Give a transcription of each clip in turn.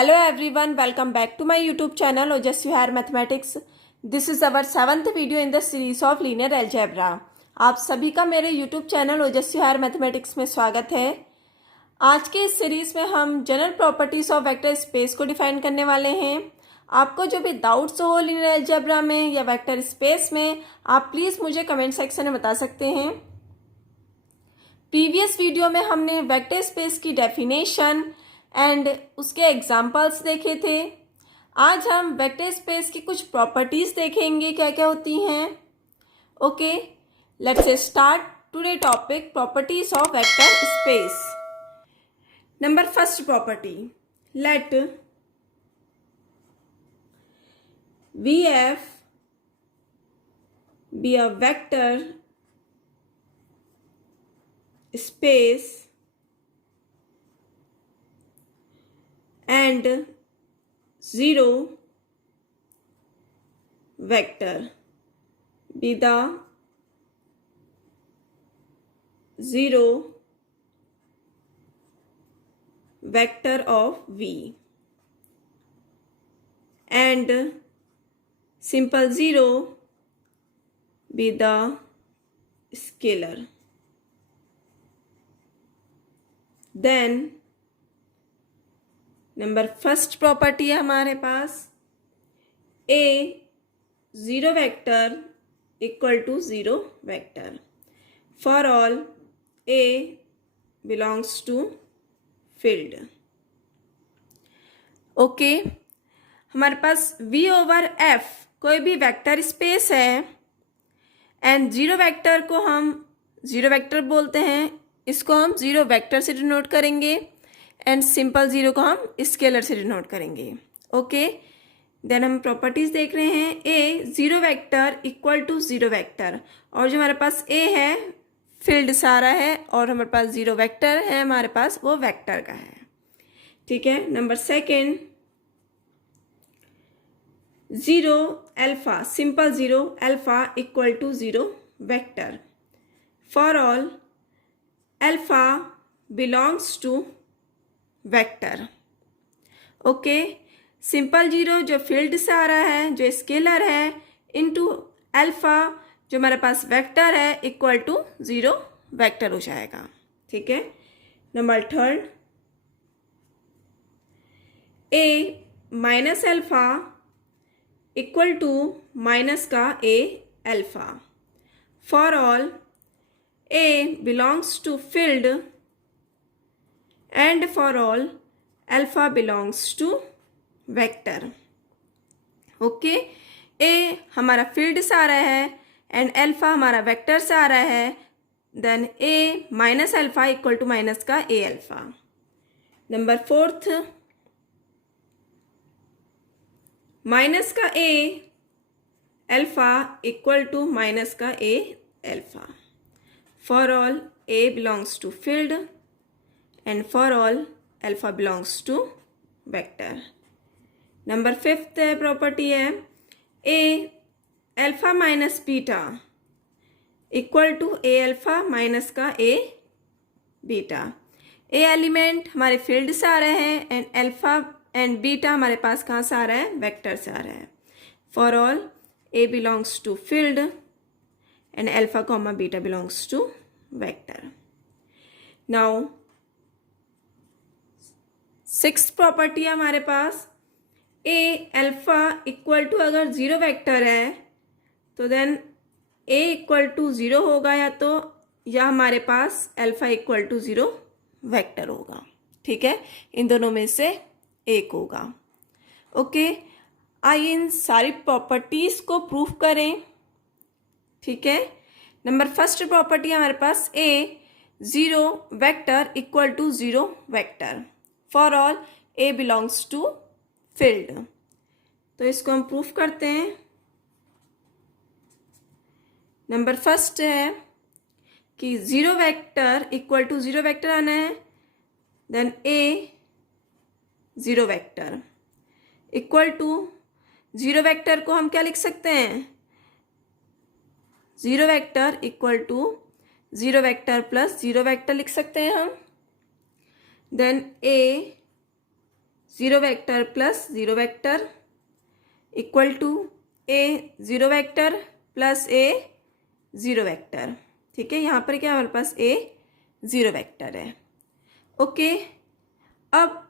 Hello everyone, welcome back to my YouTube channel Ojasvi Higher Mathematics. This is our 7th video in the series of linear algebra. आप सभी का मेरे YouTube channel ओजस्वी higher mathematics में स्वागत है। आज के इस सीरीज में हम general properties of vector space को डिफाइन करने वाले हैं। आपको जो भी डाउट्स हो लिनियर अलजेब्रा में या वेक्टर स्पेस में, आप प्लीज़ मुझे कमेंट सेक्शन में बता सकते हैं। प्रीवियस वीडियो में हमने वेक्टर स्पेस की डेफिनेशन एंड उसके एग्जाम्पल्स देखे थे। आज हम वेक्टर स्पेस की कुछ प्रॉपर्टीज देखेंगे, क्या क्या होती हैं। Okay, let's start today topic properties of vector space. Number first property, let VF be a vector space and 0 vector be the 0 vector of V and simple 0 be the scalar. Then number first property है हमारे पास A zero vector equal to zero vector for all A belongs to field. Okay, हमारे पास V over F कोई भी vector space है and zero vector को हम जीरो वेक्टर बोलते हैं। इसको हम जीरो वेक्टर से डिनोट करेंगे एंड सिंपल जीरो को हम स्केलर से डिनोट करेंगे। ओके, देन हम प्रॉपर्टीज देख रहे हैं। A zero vector equal to zero vector, और जो हमारे पास ए है फील्ड सारा है और हमारे पास जीरो वेक्टर है हमारे पास वो वेक्टर का है। ठीक है, number second, zero alpha simple zero alpha equal to zero vector for all alpha belongs to vector. Okay, simple zero जो फील्ड से आ रहा है जो स्केलर है इनटू अल्फा जो हमारे पास वेक्टर है इक्वल टू जीरो वेक्टर हो जाएगा। ठीक है, number third, a minus alpha equal to minus का a alpha for all a belongs to field and for all alpha belongs to vector. Okay, a हमारा फील्ड से आ रहा है एंड अल्फा हमारा वेक्टर से आ रहा है, then a minus alpha equal to minus का a alpha. Number fourth, minus का a alpha equal to minus का a alpha for all a belongs to field and for all alpha belongs to vector. Number fifth property है a alpha minus beta equal to a alpha minus का a beta. a element हमारे field से आ रहे हैं and alpha and beta हमारे पास कहाँ से आ रहा है, वेक्टर से आ रहा है। For all a belongs to field and alpha comma beta belongs to vector. Now six property है हमारे पास ए अल्फा इक्वल टू अगर जीरो वेक्टर है तो then a equal to zero होगा या हमारे पास alpha equal to zero vector होगा। ठीक है, इन दोनों में से एक होगा। ओके, आइए इन सारी प्रॉपर्टीज को प्रूफ करें। ठीक है, नंबर फर्स्ट प्रॉपर्टी हमारे पास a zero vector equal to zero vector for all a belongs to field. तो इसको हम प्रूफ करते हैं। नंबर फर्स्ट है कि zero vector equal to zero vector आना है, then a zero vector equal to zero vector को हम क्या लिख सकते हैं, zero vector equal to zero vector plus zero vector लिख सकते हैं हम। Then a 0 vector plus 0 vector equal to a 0 vector plus a 0 vector. ठीक है, यहाँ पर क्या हमारे पास ए 0 वेक्टर है। ओके, अब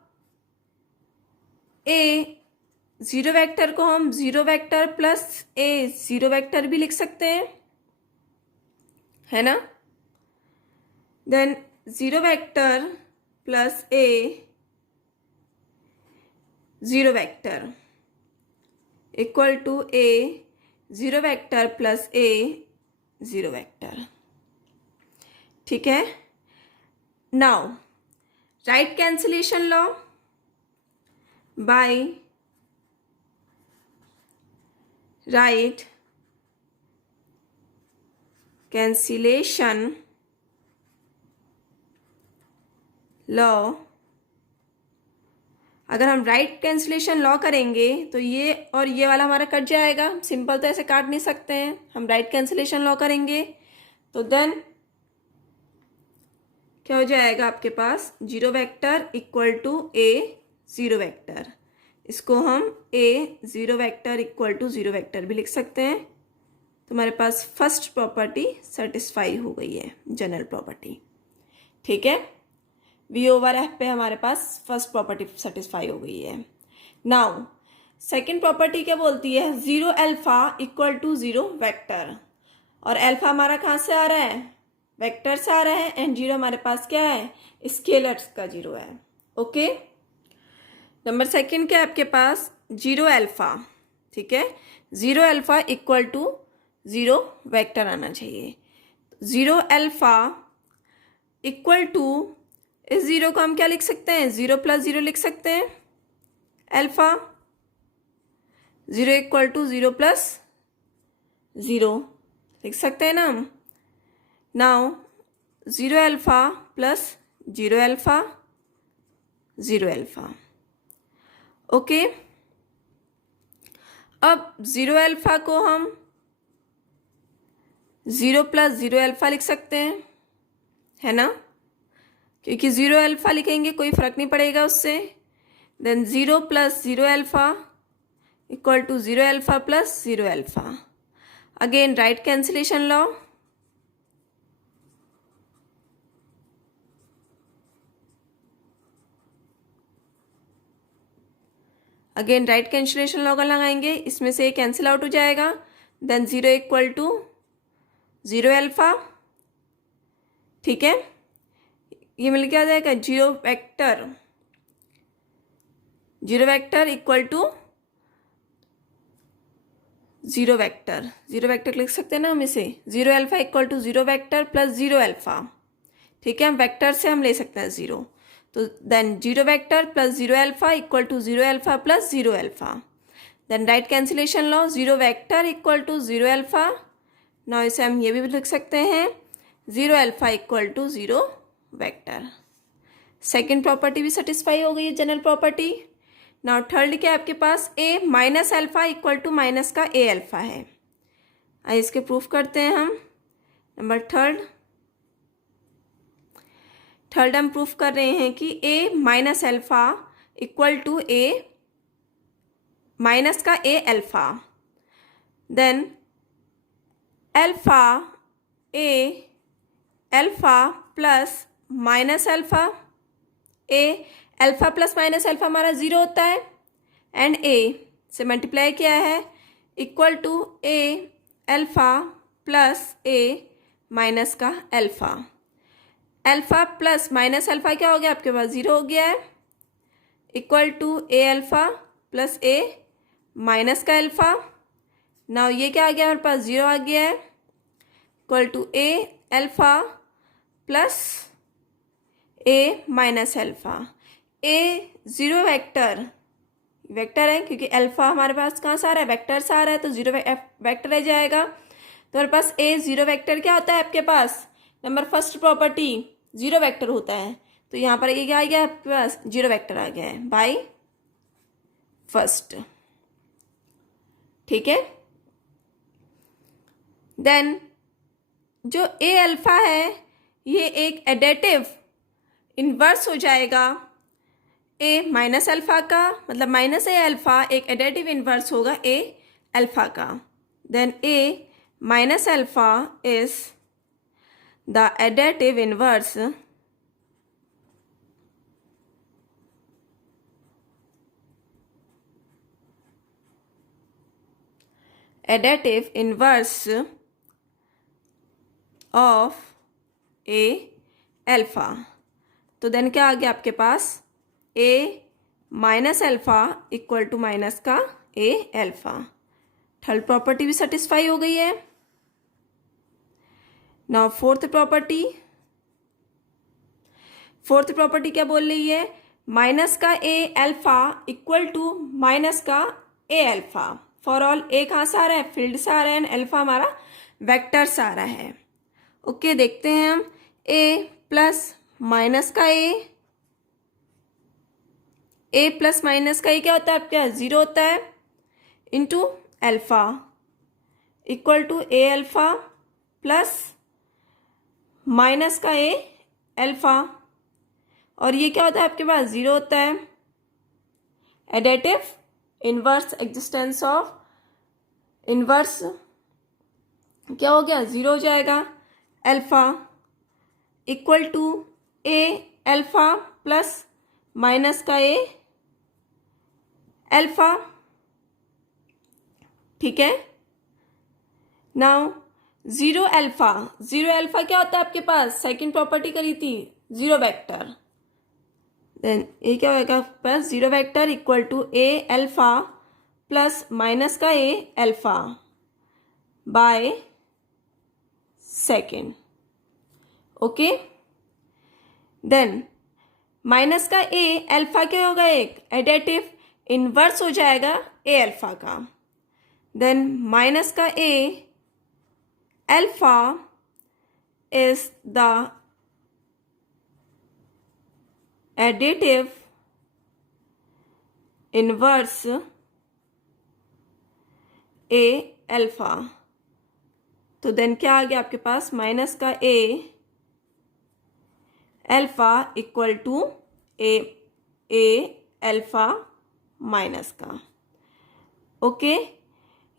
ए 0 वेक्टर को हम 0 वेक्टर प्लस ए 0 वेक्टर भी लिख सकते हैं, है ना। Then 0 vector plus a 0 vector equal to a 0 vector plus a 0 vector. ठीक है, now right cancellation law by right cancellation law, अगर हम राइट कैंसिलेशन लॉ करेंगे तो ये और ये वाला हमारा कट जाएगा। सिंपल तो ऐसे काट नहीं सकते हैं, हम राइट कैंसिलेशन लॉ करेंगे तो देन क्या हो जाएगा आपके पास 0 vector equal to a 0 vector. इसको हम a 0 vector equal to 0 vector भी लिख सकते हैं। तो हमारे पास फर्स्ट प्रॉपर्टी सेटिस्फाई हो गई है, जनरल प्रॉपर्टी। ठीक है, वी ओवर एफ पे हमारे पास फर्स्ट प्रॉपर्टी सेटिस्फाई हो गई है। नाउ सेकंड प्रॉपर्टी क्या बोलती है, 0 अल्फा इक्वल टू 0 वेक्टर। और अल्फा हमारा कहाँ से आ रहा है, वेक्टर से आ रहा है, एंड 0 हमारे पास क्या है, स्केलर्स का 0 है। ओके, नंबर सेकंड क्या है आपके पास 0 अल्फा। ठीक है, 0 अल्फा इक्वल टू 0 वेक्टर आना चाहिए। 0 अल्फा इक्वल टू, इस 0 को हम क्या लिख सकते हैं, 0 प्लस 0 लिख सकते हैं। अल्फा 0 इक्वल टू 0 प्लस 0 लिख सकते हैं ना हम। Now 0 alpha plus 0 alpha 0 alpha. Okay, अब 0 अल्फा को हम 0 प्लस 0 अल्फा लिख सकते हैं, है ना, क्योंकि 0 अल्फा लिखेंगे कोई फर्क नहीं पड़ेगा उससे। Then 0 plus 0 alpha equal to 0 alpha plus 0 alpha. Again right cancellation law, again right cancellation law का लगाएंगे, इसमें से कैंसिल आउट हो जाएगा। Then 0 equal to 0 alpha. ठीक है, ये मिल के आ जाएगा 0 vector, 0 vector equal to 0 vector, 0 vector लिख सकते हैं ना हम इसे। 0 alpha equal to 0 vector plus 0 alpha. ठीक है, हम वेक्टर से हम ले सकते हैं 0, तो then 0 vector plus 0 alpha equal to 0 alpha plus 0 alpha. Then right cancellation law, 0 vector equal to 0 alpha. Now इसे हम ये भी लिख सकते हैं 0 alpha equal to 0 vector. Second property भी सेटिस्फाई हो गई है, जनरल प्रॉपर्टी। नाउ थर्ड क्या है आपके पास, a minus alpha equal to minus का ए अल्फा है। आइए इसके प्रूफ करते हैं हम। नंबर थर्ड हम प्रूफ कर रहे हैं कि a minus alpha equal to a minus का a alpha. Then alpha a alpha plus minus alpha, a alpha plus minus alpha हमारा 0 होता है, एंड ए से मल्टीप्लाई किया है equal to a alpha plus a minus का alpha. Alpha plus minus alpha क्या हो गया आपके पास, 0 हो गया है, equal to a alpha plus a minus का अल्फा। नाउ ये क्या आ गया हमारे पास, 0 आ गया है, equal to a alpha plus a minus alpha. A 0 vector है, क्योंकि अल्फा हमारे पास कहाँ से आ रहा है, वेक्टर से आ रहा है, तो 0 वेक्टर रह जाएगा। तो हमारे पास ए 0 वेक्टर क्या होता है आपके पास, नंबर फर्स्ट प्रॉपर्टी 0 वेक्टर होता है। तो यहाँ पर ये क्या आ गया आपके पास, 0 वेक्टर आ गया है बाय फर्स्ट। ठीक है, देन जो ए अल्फा है ये एक एडेटिव इन्वर्स हो जाएगा ए माइनस अल्फ़ा का, मतलब माइनस ए अल्फ़ा एक एडेटिव इन्वर्स होगा ए अल्फ़ा का. Then a minus alpha is the additive inverse of a alpha. तो देन क्या आ गया आपके पास, a minus alpha equal to minus का ए अल्फ़ा. थर्ड प्रॉपर्टी भी सेटिस्फाई हो गई है. नाउ फोर्थ प्रॉपर्टी क्या बोल रही है, माइनस का a alpha equal to minus का ए अल्फ़ा. फॉर ऑल ए कहाँ से आ रहा है, फील्ड से आ रहा है, एंड अल्फ़ा हमारा वेक्टर से आ रहा है. ओके देखते हैं हम, ए प्लस माइनस का ए प्लस माइनस का ए क्या होता है आपका, जीरो होता है, into alpha equal to a alpha plus minus का ए अल्फ़ा. और ये क्या होता है आपके पास, जीरो होता है. Additive inverse existence of inverse क्या हो गया, जीरो हो जाएगा. Alpha equal to a alpha plus minus का ए अल्फ़ा. ठीक है. नाउ जीरो अल्फ़ा क्या होता है आपके पास, सेकंड प्रॉपर्टी करी थी, जीरो वेक्टर. देन ये क्या होगा आपके पास, zero vector equal to a alpha plus minus का a alpha by second. Okay. Then minus का ए अल्फ़ा क्या होगा, एक एडेटिव इनवर्स हो जाएगा ए अल्फ़ा का. देन माइनस का a alpha is the additive inverse a alpha. तो देन क्या आ गया आपके पास, माइनस का a alpha equal to a alpha minus का. ओके.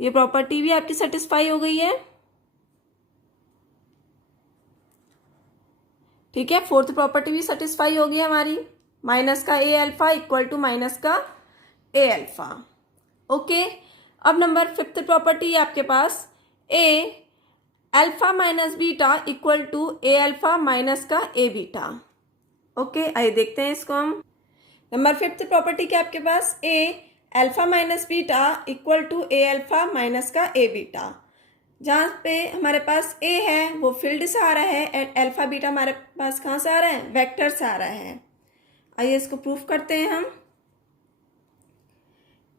ये प्रॉपर्टी भी आपकी सेटिस्फाई हो गई है. ठीक है. फोर्थ प्रॉपर्टी भी सेटिस्फाई हो गई हमारी, माइनस का a alpha equal to minus का ए अल्फ़ा. ओके. अब नंबर फिफ्थ प्रॉपर्टी है आपके पास, a alpha minus beta equal to a alpha minus का ए बीटा. ओके. आइए देखते हैं इसको हम. नंबर फिफ्थ प्रॉपर्टी क्या आपके पास, a alpha minus beta equal to a alpha minus का ए बीटा. जहाँ पे हमारे पास ए है वो फील्ड से आ रहा है, एंड अल्फ़ा बीटा हमारे पास कहाँ से आ रहा है, वेक्टर से आ रहा है. आइए इसको प्रूफ करते हैं हम.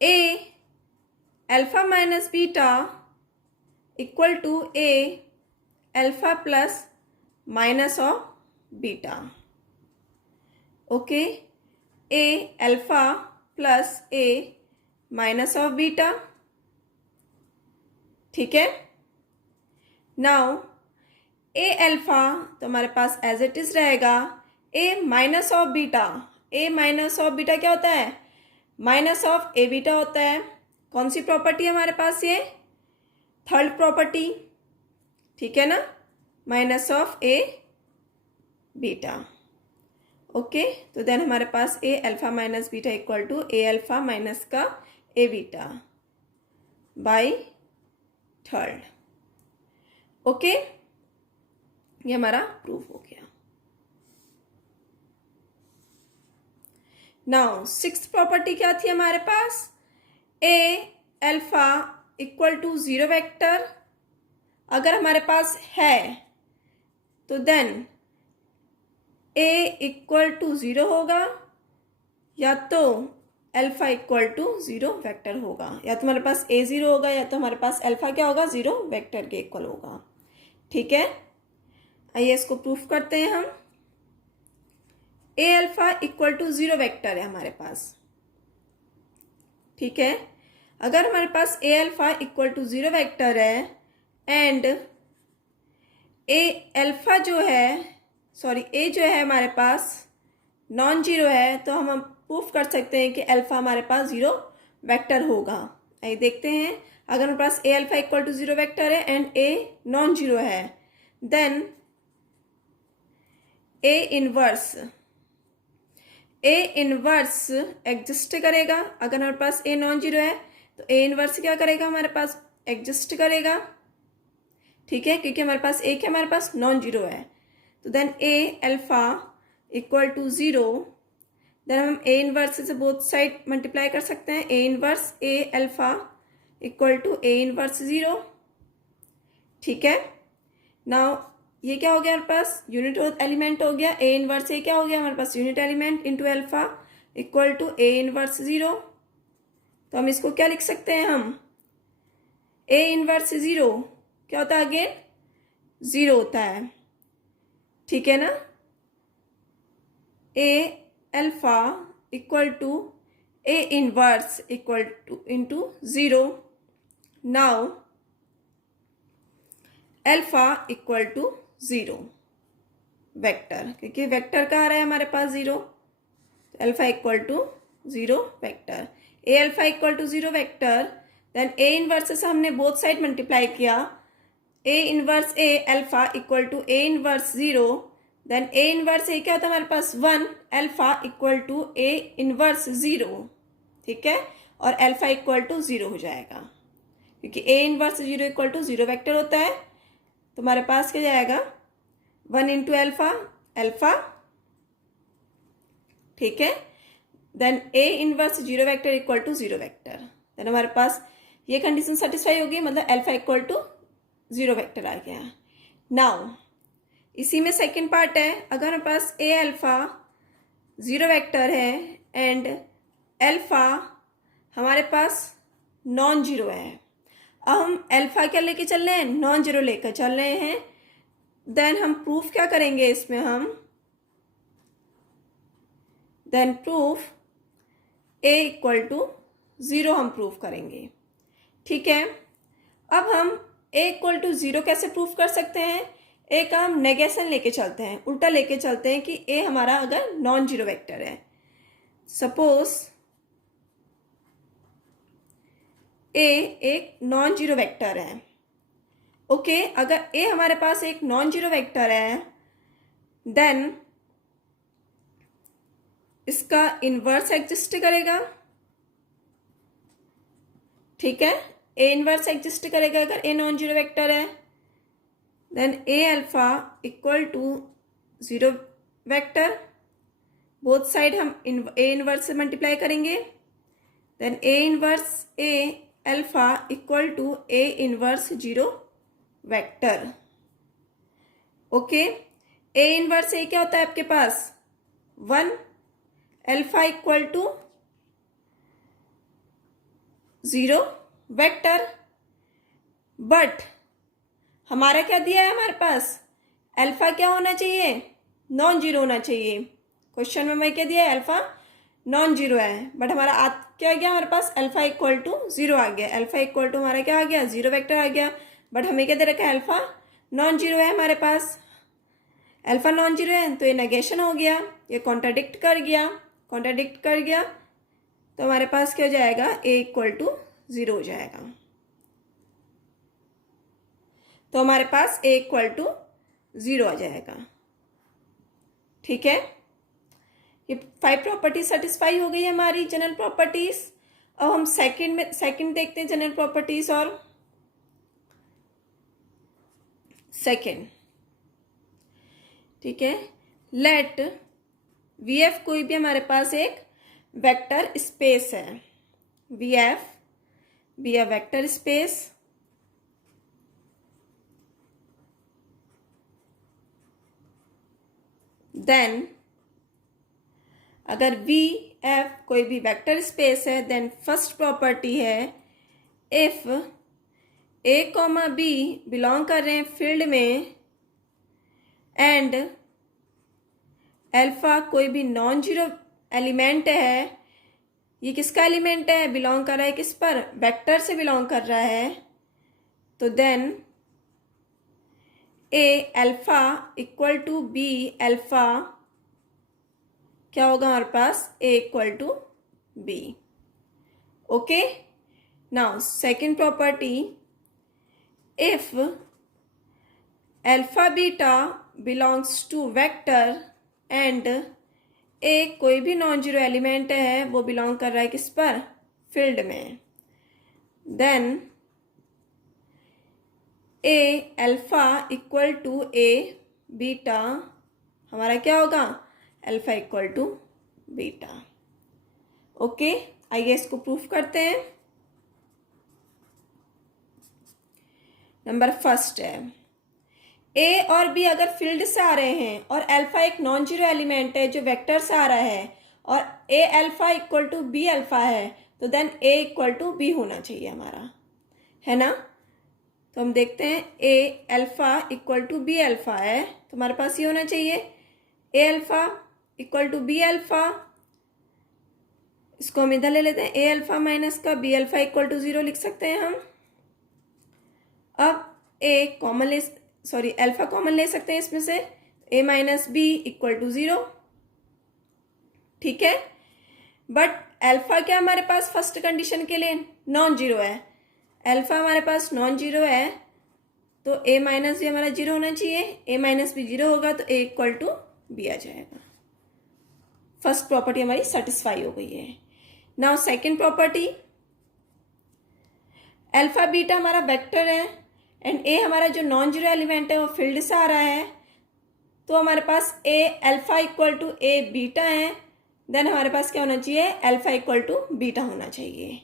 A alpha minus beta equal to a alpha plus minus of beta. Okay. A alpha plus a minus of beta. ठीक है. नाउ ए अल्फ़ा तो हमारे पास एज इट इज रहेगा, a minus of beta. A minus of beta क्या होता है, minus of a beta होता है. कौन सी प्रॉपर्टी है हमारे पास, ये थर्ड प्रॉपर्टी. ठीक है ना, minus of a beta. Okay. तो देन हमारे पास a alpha minus beta equal to a alpha minus का a beta by third. Okay. ये हमारा प्रूफ हो गया. नाउ सिक्स्थ प्रॉपर्टी क्या थी हमारे पास, a alpha equal to zero vector अगर हमारे पास है तो then a equal to zero होगा, या तो alpha equal to zero vector होगा. या तो हमारे पास ए ज़ीरो होगा, या तो हमारे पास अल्फ़ा क्या होगा, ज़ीरो वेक्टर के इक्वल होगा. ठीक है. आइए इसको प्रूफ करते हैं हम. A alpha equal to zero vector है हमारे पास. ठीक है. अगर हमारे पास a alpha equal to zero vector है एंड ए अल्फ़ा जो है, सॉरी ए जो है हमारे पास नॉन जीरो है, तो हम प्रूफ कर सकते हैं कि अल्फा हमारे पास 0 वेक्टर होगा। आइए देखते हैं, अगर हमारे पास a alpha equal to 0 vector है एंड ए नॉन जीरो है, देन ए इनवर्स एग्जिस्ट करेगा। अगर हमारे पास ए नॉन जीरो है तो ए इनवर्स क्या करेगा, हमारे पास एग्जिस्ट करेगा, ठीक है, क्योंकि हमारे पास ए क्या, हमारे पास नॉन जीरो है। तो then a alpha equal to 0, then हम ए इनवर्स से बोथ साइड मल्टीप्लाई कर सकते हैं। A inverse a alpha equal to a inverse 0, ठीक है। नाउ ये क्या हो गया हमारे पास, यूनिट एलिमेंट हो गया। ए इनवर्स ए क्या हो गया हमारे पास, unit element into alpha equal to a inverse 0। तो हम इसको क्या लिख सकते हैं, हम ए इनवर्स 0 क्या होता है, अगेन 0 होता है, ठीक है ना। A alpha equal to a inverse equal to into 0। Now alpha equal to 0 vector, क्योंकि वेक्टर कहाँ आ रहा है हमारे पास 0, तो alpha equal to 0 vector. A alpha equal to 0 vector, then a inverse से हमने बोथ साइड मल्टीप्लाई किया। A inverse a alpha equal to a inverse 0, then a inverse a क्या होता है हमारे पास 1, alpha equal to a inverse 0, ठीक है, और अल्फा इक्वल टू 0 हो जाएगा, क्योंकि a inverse 0 equal to 0 vector होता है। तो हमारे पास क्या जाएगा, 1 इंटू अल्फा, अल्फा, ठीक है, then a inverse 0 vector equal to 0 vector. Then हमारे पास ये कंडीशन सेटिस्फाई होगी, मतलब अल्फा इक्वल टू 0 वेक्टर आ गया। नाउ इसी में सेकंड पार्ट है, अगर हमारे पास ए अल्फा 0 वेक्टर है एंड अल्फा हमारे पास नॉन जीरो है। अब हम अल्फा क्या लेके चल रहे हैं, नॉन जीरो लेकर चल रहे हैं। देन हम प्रूफ क्या करेंगे इसमें, हम then proof a equal to 0 हम प्रूफ करेंगे, ठीक है। अब हम ए इक्वल टू 0 कैसे प्रूफ कर सकते हैं, ए का हम नेगेशन लेके चलते हैं, उल्टा लेके चलते हैं कि ए हमारा अगर नॉन जीरो वेक्टर है। सपोज ए एक नॉन जीरो वेक्टर है, ओके, अगर ए हमारे पास एक नॉन जीरो वेक्टर है, देन इसका इनवर्स एग्जिस्ट करेगा, ठीक है, ए इनवर्स एग्जिस्ट करेगा अगर ए नॉन जीरो वेक्टर है। Then a alpha equal to 0 vector, both side हम ए इनवर्स से मल्टीप्लाई करेंगे। Then a inverse a alpha equal to a inverse 0 vector, okay. A inverse a क्या होता है आपके पास 1, alpha equal to 0 vector, but हमारा क्या दिया है हमारे पास, अल्फा क्या होना चाहिए, नॉन जीरो होना चाहिए। क्वेश्चन में क्या दिया है, अल्फा नॉन जीरो है, बट हमारा क्या आ गया हमारे पास, अल्फा इक्वल टू 0 आ गया। अल्फा इक्वल टू हमारा क्या आ गया, 0 वेक्टर आ गया, बट हमें क्या दे रखा है, अल्फा नॉन जीरो है हमारे पास। अल्फा नॉन जीरो है तो ये नेगेशन हो गया, ये कॉन्ट्राडिक्ट कर गया, तो हमारे पास क्या हो जाएगा, ए इक्वल टू 0 हो जाएगा। तो हमारे पास ए इक्वल टू 0 आ जाएगा, ठीक है। ये 5 प्रॉपर्टीज सेटिस्फाई हो गई है हमारी जनरल प्रॉपर्टीज। अब हम सेकंड देखते हैं जनरल प्रॉपर्टीज, और सेकंड, ठीक है, लेट वी एफ कोई भी हमारे पास एक वेक्टर स्पेस है, V F be a vector space, then अगर वी एफ कोई भी वेक्टर स्पेस है, देन फर्स्ट प्रॉपर्टी है, if a comma b belong कर रहे हैं फील्ड में एंड अल्फा कोई भी नॉन जीरो एलिमेंट है, ये किसका एलिमेंट है, बिलोंग कर रहा है किस पर, वेक्टर से बिलोंग कर रहा है, तो then a alpha equal to b alpha क्या होगा हमारे पास a equal to b। Okay, now second property, if alpha beta belongs to vector and a कोई भी नॉन जीरो एलिमेंट है वो बिलोंग कर रहा है किस पर, फील्ड में, then a alpha equal to a beta हमारा क्या होगा, alpha equal to beta. Okay, आइए इसको प्रूफ करते हैं। नंबर फर्स्ट है, ए और बी अगर फील्ड से आ रहे हैं और अल्फा एक नॉन जीरो एलिमेंट है जो वेक्टर से आ रहा है और a alpha equal to b alpha है, तो then a equal to b होना चाहिए हमारा, है ना। तो हम देखते हैं a alpha equal to b alpha है तो हमारे पास ये होना चाहिए a alpha equal to b alpha. इसको हम इधर ले लेते हैं, ए अल्फा माइनस का बी अल्फा इक्वल टू 0 लिख सकते हैं हम। अब ए कॉमन ले, सॉरी अल्फा कॉमन ले सकते हैं इसमें से, ए माइनस बी इक्वल टू 0, ठीक है। बट अल्फा क्या हमारे पास फर्स्ट कंडीशन के लिए नॉन जीरो है, अल्फा हमारे पास नॉन जीरो है तो ए माइनस बी हमारा 0 होना चाहिए, ए माइनस बी 0 होगा तो ए इक्वल टू बी आ जाएगा। फर्स्ट प्रॉपर्टी हमारी सेटिस्फाई हो गई है। Now second property, alpha beta हमारा वेक्टर है एंड ए हमारा जो नॉन जीरो एलिमेंट है वो फील्ड से आ रहा है, तो हमारे पास a alpha equal to a beta है, देन हमारे पास क्या होना चाहिए, अल्फा इक्वल टू बीटा होना चाहिए।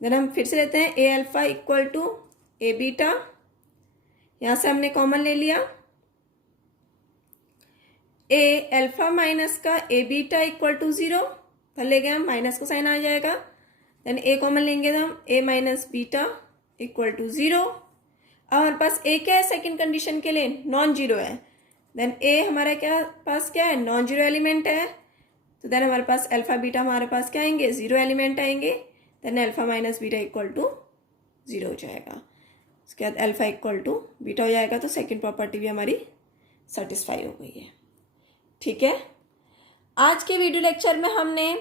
देन हम फिर से लेते हैं a alpha equal to a beta, यहां से हमने कॉमन ले लिया, ए अल्फा माइनस का ए बीटा इक्वल टू 0, कर ले गए हम, माइनस का साइन आ जाएगा, देन ए कॉमन लेंगे तो हम ए माइनस बीटा इक्वल टू 0। अब हमारे पास ए क्या है सेकंड कंडीशन के लिए, नॉन जीरो है, देन ए हमारा क्या पास क्या है, नॉन जीरो एलिमेंट है, तो देन हमारे पास अल्फा बीटा हमारे पास क्या आएंगे, 0 एलिमेंट आएंगे, then alpha minus beta equal to 0 हो जाएगा। उसके बाद अल्फा इक्वल टू बीटा हो जाएगा, तो सेकेंड प्रॉपर्टी भी हमारी सेटिस्फाई हो गई है, ठीक है। आज के वीडियो लेक्चर में हमने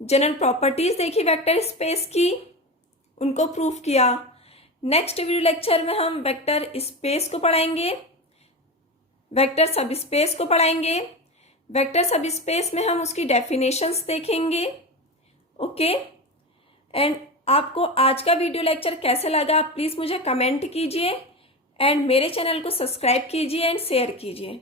जनरल प्रॉपर्टीज देखी वेक्टर स्पेस की, उनको प्रूफ किया। नेक्स्ट वीडियो लेक्चर में हम वेक्टर स्पेस को पढ़ाएंगे, वेक्टर सब स्पेस को पढ़ाएंगे, वेक्टर सब स्पेस में हम उसकी डेफिनेशंस देखेंगे। ओके, एंड आपको आज का वीडियो लेक्चर कैसे लगा आप प्लीज़ मुझे कमेंट कीजिए एंड मेरे चैनल को सब्सक्राइब कीजिए एंड शेयर कीजिए।